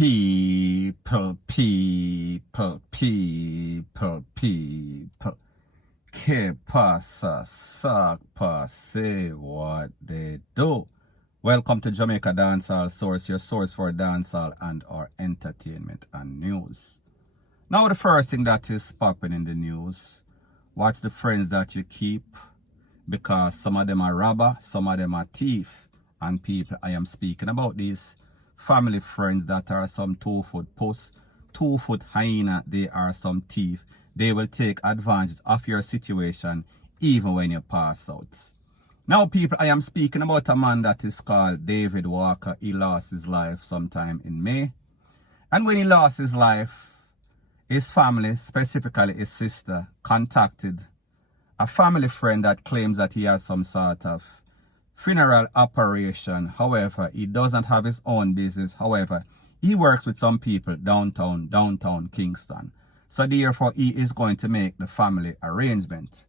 People. Que pasa, suck, say what they do. Welcome to Jamaica Dancehall Source, your source for dancehall and our entertainment and news. Now the first thing that is popping in the news, watch the friends that you keep, because some of them are robber, some of them are thief, and people, I am speaking about these family friends that are some 2-foot puss, 2-foot hyena. They are some thief. They will take advantage of your situation even when you pass out. Now people, I am speaking about a man that is called David Walker. He lost his life sometime in May. And when he lost his life, his family, specifically his sister, contacted a family friend that claims that he has some sort of funeral operation. However, he doesn't have his own business. However, he works with some people downtown Kingston. So therefore, he is going to make the family arrangement.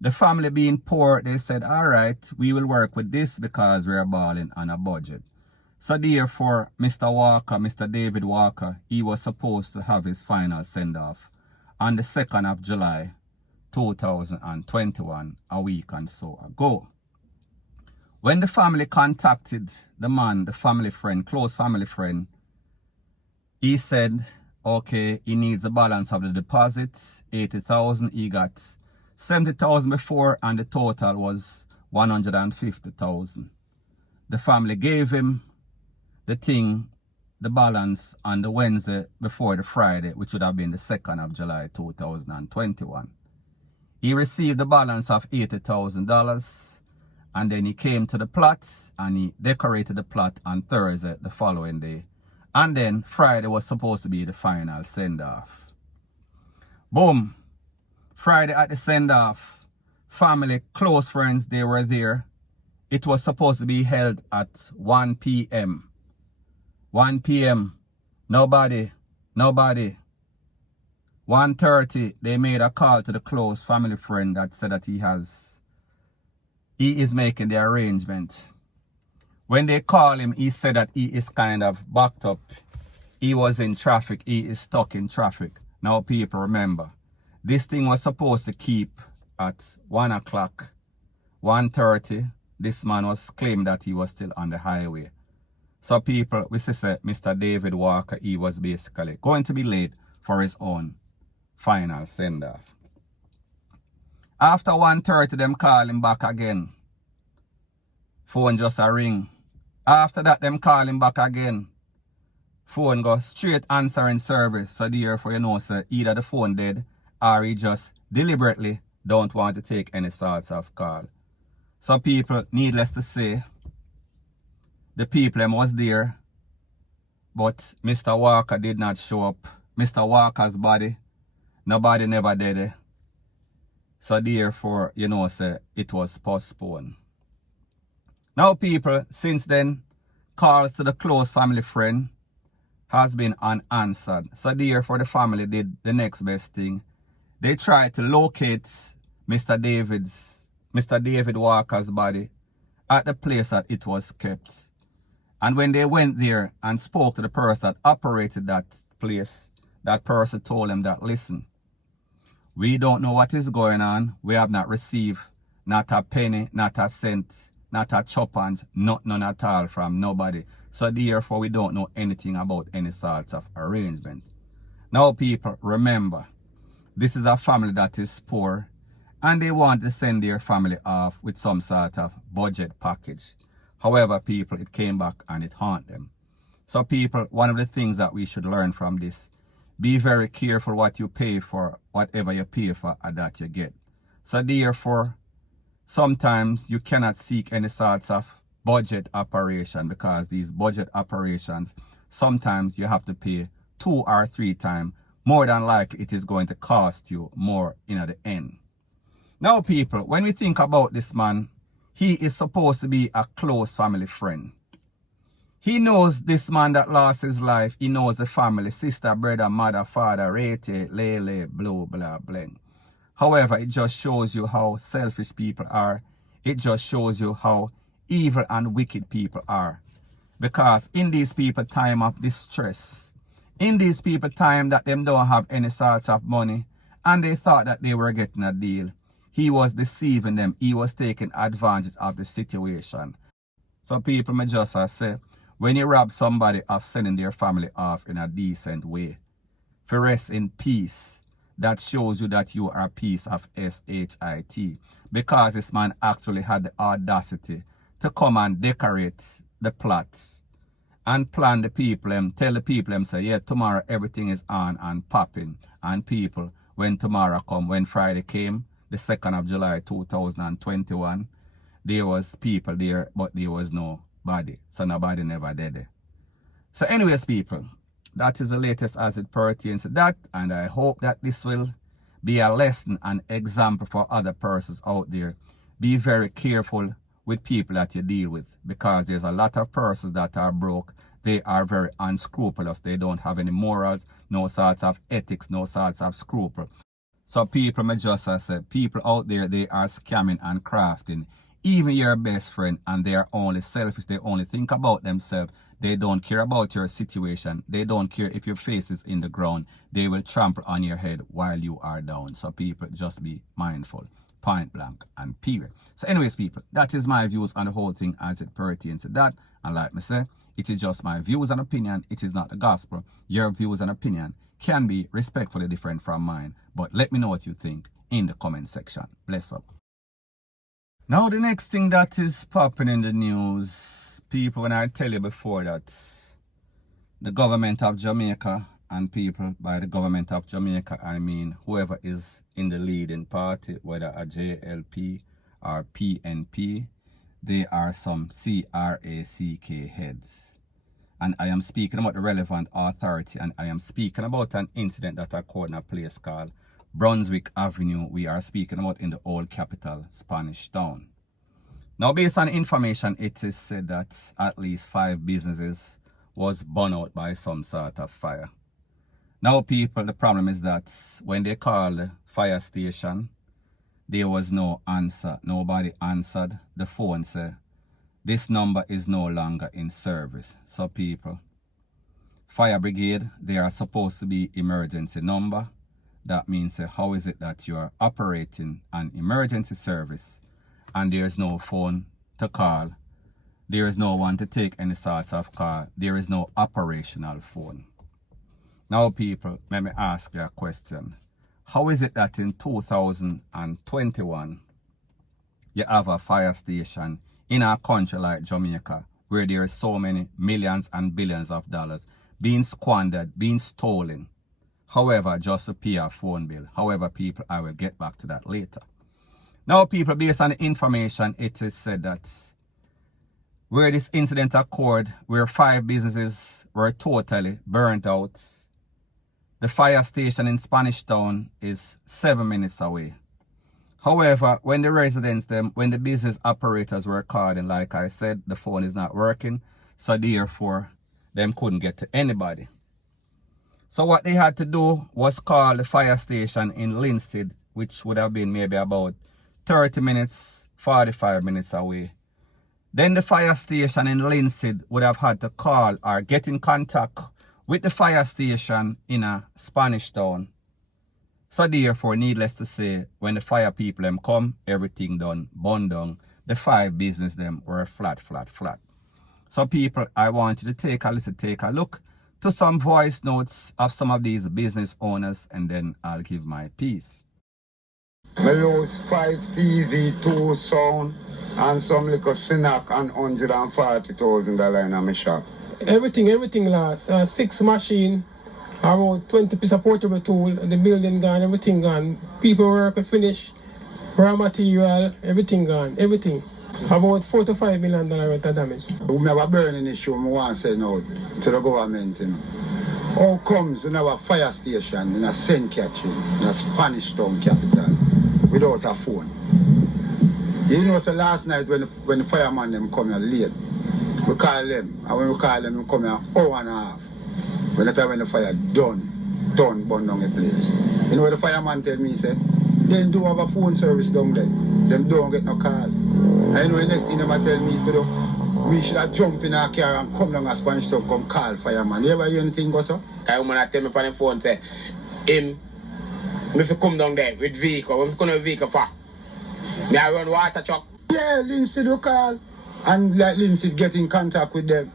The family being poor, they said, all right, we will work with this because we're balling on a budget. So therefore, Mr. Walker, Mr. David Walker, he was supposed to have his final send-off on the 2nd of July, 2021, a week and so ago. When the family contacted the man, the family friend, close family friend, he said, okay, he needs a balance of the deposit, 80,000. He got 70,000 before, and the total was 150,000. The family gave him the balance on the Wednesday before the Friday, which would have been the 2nd of July, 2021. He received the balance of $80,000, and then he came to the plot and he decorated the plot on Thursday, the following day. And then Friday was supposed to be the final send-off. Boom. Friday at the send-off, family, close friends, they were there. It was supposed to be held at 1 p.m. 1 p.m. Nobody. 1:30, they made a call to the close family friend that said that he is making the arrangement. When they call him, he said that he is kind of backed up. He was in traffic. He is stuck in traffic. Now people, remember, this thing was supposed to keep at 1 o'clock, 1:30. This man was claiming that he was still on the highway. So people, we say Mr. David Walker, he was basically going to be late for his own final send-off. After 1:30, them call him back again. Phone just a ring. After that, them call him back again. Phone goes straight answering service. So therefore, you know, sir, either the phone dead or he just deliberately don't want to take any sorts of call. So people, needless to say, the people was there, but Mr. Walker did not show up. Mr. Walker's body, nobody never did it. So therefore, you know, sir, it was postponed. Now people, since then, calls to the close family friend has been unanswered. So therefore, the family did the next best thing. They tried to locate Mr. David Walker's body at the place that it was kept. And when they went there and spoke to the person that operated that place, that person told them that, listen, we don't know what is going on. We have not received not a penny, not a cent, not a chopans, none at all from nobody. So therefore, we don't know anything about any sorts of arrangement. Now people, remember, this is a family that is poor, and they want to send their family off with some sort of budget package. However, people, it came back and it haunted them. So people, one of the things that we should learn from this, be very careful what you pay for. Whatever you pay for, that you get. So therefore, sometimes you cannot seek any sorts of budget operation, because these budget operations, sometimes you have to pay 2 or 3 times. More than likely, it is going to cost you more in the end. Now people, when we think about this man, he is supposed to be a close family friend. He knows this man that lost his life. He knows the family, sister, brother, mother, father, rate, lele, blue, blah, bling. However, it just shows you how selfish people are. It just shows you how evil and wicked people are. Because in these people time of distress, in these people time that them don't have any sorts of money, and they thought that they were getting a deal, he was deceiving them. He was taking advantage of the situation. So people may just say, when you rob somebody of sending their family off in a decent way, for rest in peace, that shows you that you are a piece of S-H-I-T. Because this man actually had the audacity to come and decorate the plots and plan the people and tell the people and say, yeah, tomorrow everything is on and popping. And people, when tomorrow come, when Friday came, the 2nd of July 2021, there was people there, but there was nobody. So nobody never did it. So anyways, people, that is the latest as it pertains to that. And I hope that this will be a lesson and example for other persons out there. Be very careful with people that you deal with, because there's a lot of persons that are broke. They are very unscrupulous. They don't have any morals, no sorts of ethics, no sorts of scruple. So people may just say, people out there, they are scamming and crafting. Even your best friend, and they are only selfish. They only think about themselves. They don't care about your situation. They don't care if your face is in the ground. They will trample on your head while you are down. So people, just be mindful. Point blank and period. So anyways, people, that is my views on the whole thing as it pertains to that. And like me say, it is just my views and opinion. It is not the gospel. Your views and opinion can be respectfully different from mine. But let me know what you think in the comment section. Bless up. Now the next thing that is popping in the news, people, when I tell you before that the government of Jamaica, and people, by the government of Jamaica, I mean whoever is in the leading party, whether a JLP or PNP, they are some CRACK heads. And I am speaking about the relevant authority, and I am speaking about an incident that occurred in a place called Brunswick Avenue. We are speaking about in the old capital, Spanish Town. Now, based on information, it is said that at least 5 businesses was burned out by some sort of fire. Now, people, the problem is that when they called the fire station, there was no answer. Nobody answered. The phone said, this number is no longer in service. So, people, fire brigade, they are supposed to be emergency number. That means, how is it that you are operating an emergency service and there's no phone to call? There is no one to take any sorts of call. There is no operational phone. Now, people, let me ask you a question. How is it that in 2021, you have a fire station in a country like Jamaica, where there are so many millions and billions of dollars being squandered, being stolen? However, just to pay a phone bill. However, people, I will get back to that later. Now, people, based on the information, it is said that where this incident occurred, where 5 businesses were totally burnt out, the fire station in Spanish Town is 7 minutes away. However, when the residents, when the business operators were called, and like I said, the phone is not working, so therefore, them couldn't get to anybody. So what they had to do was call the fire station in Linstead, which would have been maybe about 30 minutes, 45 minutes away. Then the fire station in Linstead would have had to call or get in contact with the fire station in a Spanish Town. So therefore, needless to say, when the fire people them come, everything done, burned down. The 5 business them were flat. So people, I want you to take a look to some voice notes of some of these business owners, and then I'll give my piece. I lose 5 TV, 2 sound, and some little snack and $140,000 in my shop. Everything lost. 6 machine, about 20 pieces of portable tool, the building gone, everything gone. People work finish, raw material, everything gone, everything. About $4 to $5 million worth of damage. We never burn an issue, I want to say no to the government. You know. How comes we have a fire station in a St. Catherine, in a Spanish Town capital, without a phone? You know, so last night when the fireman them come here late, we call them, and when we call them, they come here an hour and a half. When the fire done, burn down the place. You know what the fireman tell me, he said, they do have a phone service down there. Them don't get no call. I know the next thing they tell me to do, we should have jumped in our car and come down as Spanish Town, come call fireman. You ever hear anything go so? I woman tell me on the phone say, me if you come down there with vehicle, when you come with vehicle for, me I run water truck. Yeah, Lindsay do call. And like Lindsay get in contact with them.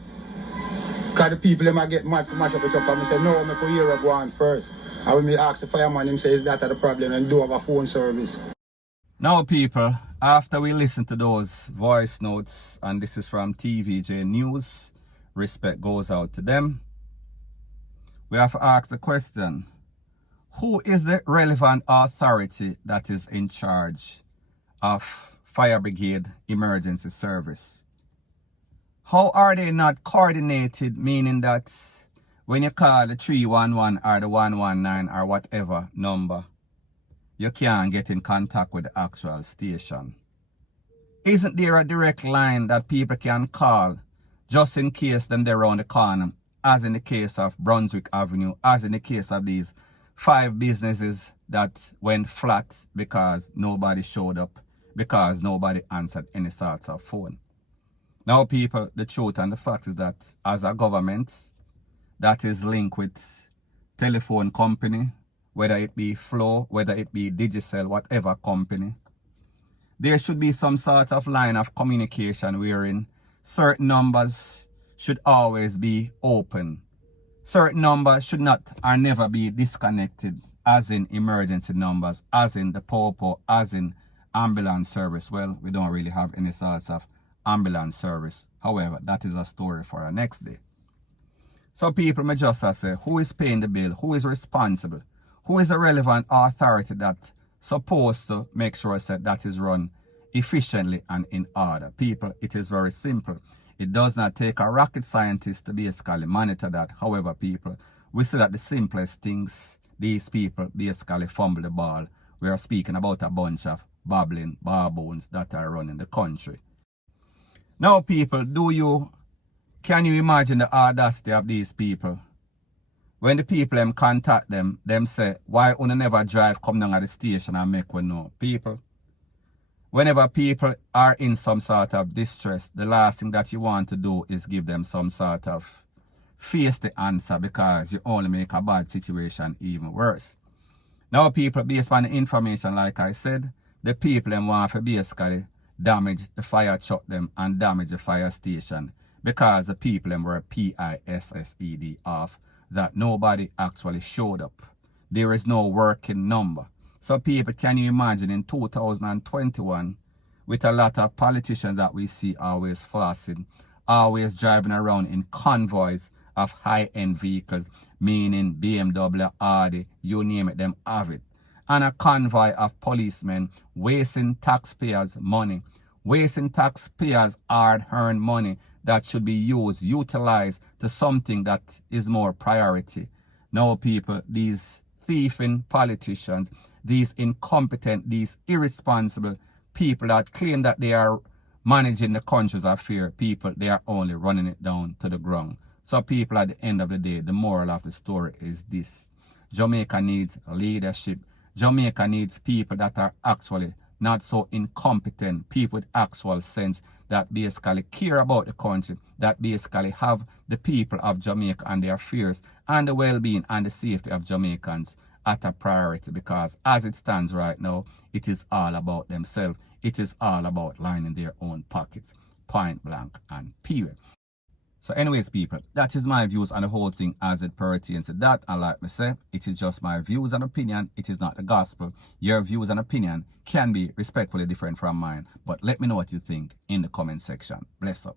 Because the people them might get mad for mash up the truck. And I say, no, I could hear go on first. And when me ask the fireman, him say, is that the problem? And do have a phone service. Now people, after we listen to those voice notes, and this is from TVJ News, respect goes out to them, we have to ask the question, who is the relevant authority that is in charge of fire brigade emergency service? How are they not coordinated, meaning that when you call the 311 or the 119 or whatever number, you can't get in contact with the actual station? Isn't there a direct line that people can call just in case them they're around the corner, as in the case of Brunswick Avenue, as in the case of these 5 businesses that went flat because nobody showed up, because nobody answered any sorts of phone? Now people, the truth and the fact is that as a government that is linked with telephone company, whether it be Flow, whether it be Digicel, whatever company, there should be some sort of line of communication wherein certain numbers should always be open. Certain numbers should not or never be disconnected, as in emergency numbers, as in the POPO, as in ambulance service. Well, we don't really have any sorts of ambulance service. However, that is a story for our next day. So people may just say, who is paying the bill? Who is responsible? Who is a relevant authority that supposed to make sure that is run efficiently and in order? People, it is very simple. It does not take a rocket scientist to basically monitor that. However, people, we see that the simplest things, these people basically fumble the ball. We are speaking about a bunch of babbling baboons that are running the country. Now people, can you imagine the audacity of these people? When the people them contact them say, why you never drive come down at the station and make one know? People, whenever people are in some sort of distress, the last thing that you want to do is give them some sort of face the answer, because you only make a bad situation even worse. Now people, based on the information, like I said, the people them want to basically damage the fire truck them and damage the fire station, because the people them were PISSED off, that nobody actually showed up. There is no working number. So people, can you imagine in 2021, with a lot of politicians that we see always flossing, always driving around in convoys of high-end vehicles, meaning BMW, Audi, you name it, them have it. And a convoy of policemen wasting taxpayers' money, wasting taxpayers' hard-earned money that should be utilized to something that is more priority. Now people, these thieving politicians, these incompetent, these irresponsible people that claim that they are managing the country's affairs, people, they are only running it down to the ground. So people, at the end of the day, the moral of the story is this: Jamaica needs leadership. Jamaica needs people that are actually not so incompetent, people with actual sense, that basically care about the country, that basically have the people of Jamaica and their affairs and the well-being and the safety of Jamaicans at a priority. Because as it stands right now, it is all about themselves. It is all about lining their own pockets, point blank and period. So anyways, people, that is my views on the whole thing as it pertains to that. And like me say, it is just my views and opinion. It is not the gospel. Your views and opinion can be respectfully different from mine. But let me know what you think in the comment section. Bless up.